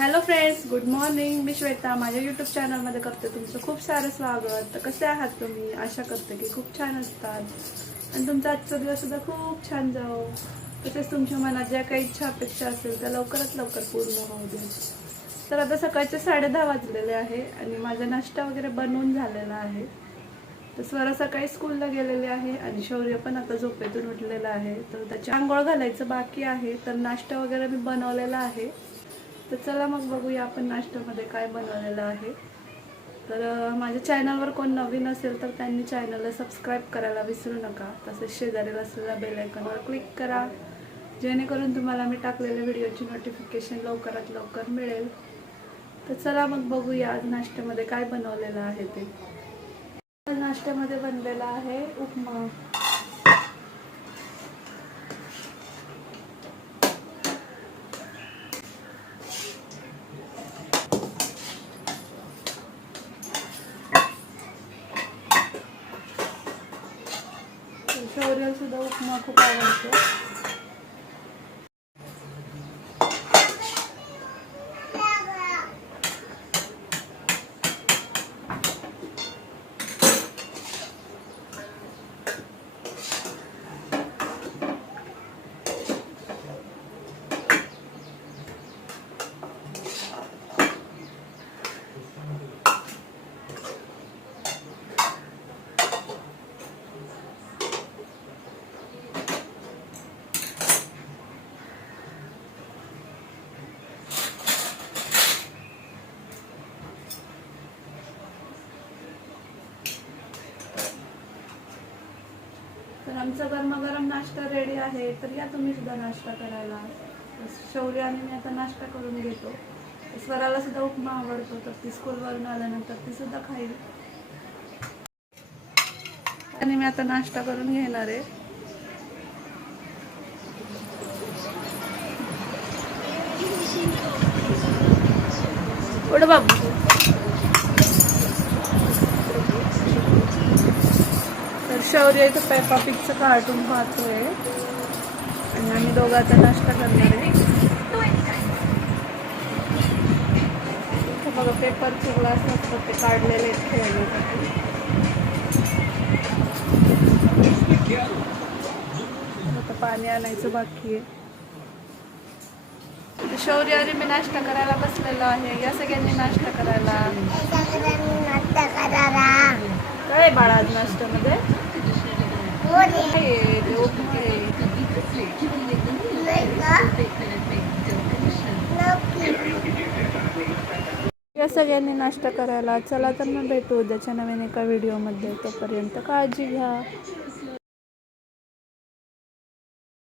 Hello friends, good morning. मी श्वेता माझ्या YouTube चॅनलमध्ये करते तुमचं खूप सारं स्वागत. तर कसे आहात तुम्ही? आशा करते की खूप छान असतात आणि तुमचा आजचा दिवस सुद्धा खूप छान जाओ. तसेच तुमच्या मनात ज्या काही इच्छा अपेक्षा असेल त्या लवकरात लवकर पूर्ण होऊ दे. तर आता सकाळचे 10:30 वाजलेले आहे आणि माझा नाश्ता वगैरे बनवून झालेला आहे. तर स्वरा सकाळी स्कूलला गेलेले आहे आणि शौर्य पण आता झोपेतून उठलेला आहे. तर त्याची आंघोळ घालायचं बाकी आहे. तर नाश्ता वगैरे मी बनवलेला आहे. तर चला मग बघूया आपण नाश्त्यामध्ये काय बनवलेलं आहे. तर माझ्या चॅनलवर कोण नवीन असेल तर त्यांनी चॅनलला सबस्क्राईब करायला विसरू नका. तसेच शेजारीला असलेल्या बेल आयकॉनवर क्लिक करा, जेणेकरून तुम्हाला मी टाकलेल्या व्हिडिओची नोटिफिकेशन लवकरात लवकर मिळेल. तर चला मग बघूया आज नाश्त्यामध्ये काय बनवलेलं आहे ते. नाश्त्यामध्ये बनलेला आहे उपमा. शौर्य सुद्धा उपमा खूप आवडतो. तर आमचा गरमागरम नाश्ता रेडी आहे. तर या तुम्ही सुद्धा नाश्ता करायला. शौर्य आणि मी आता नाश्ता करून घेतो. स्वराला सुद्धा उपमा आवडतो, तर ती स्कूलवरून आल्यानंतर ती सुद्धा खाईल. आणि मी आता नाश्ता करून घेणार आहे. उठ बाबू. तर शौर्य इथं पेपा पिगचं कार्टून पाहतोय आणि आम्ही दोघं आता नाश्ता करणार आहे. बघा पेपरचे ग्लास असतात ते काढलेले खेळण्यासाठी. आता पाणी आणायचं बाकी आहे. शौर्य आणि मी नाश्ता करायला बसलेलो आहे. या सगळ्यांनी नाश्ता करायला. काय बाळा आज नाश्त्यामध्ये? या सगळ्यांनी नाश्ता करायला. चला तर मग भेटू उद्याच्या नवीन एका व्हिडिओमध्ये. तोपर्यंत काळजी घ्या.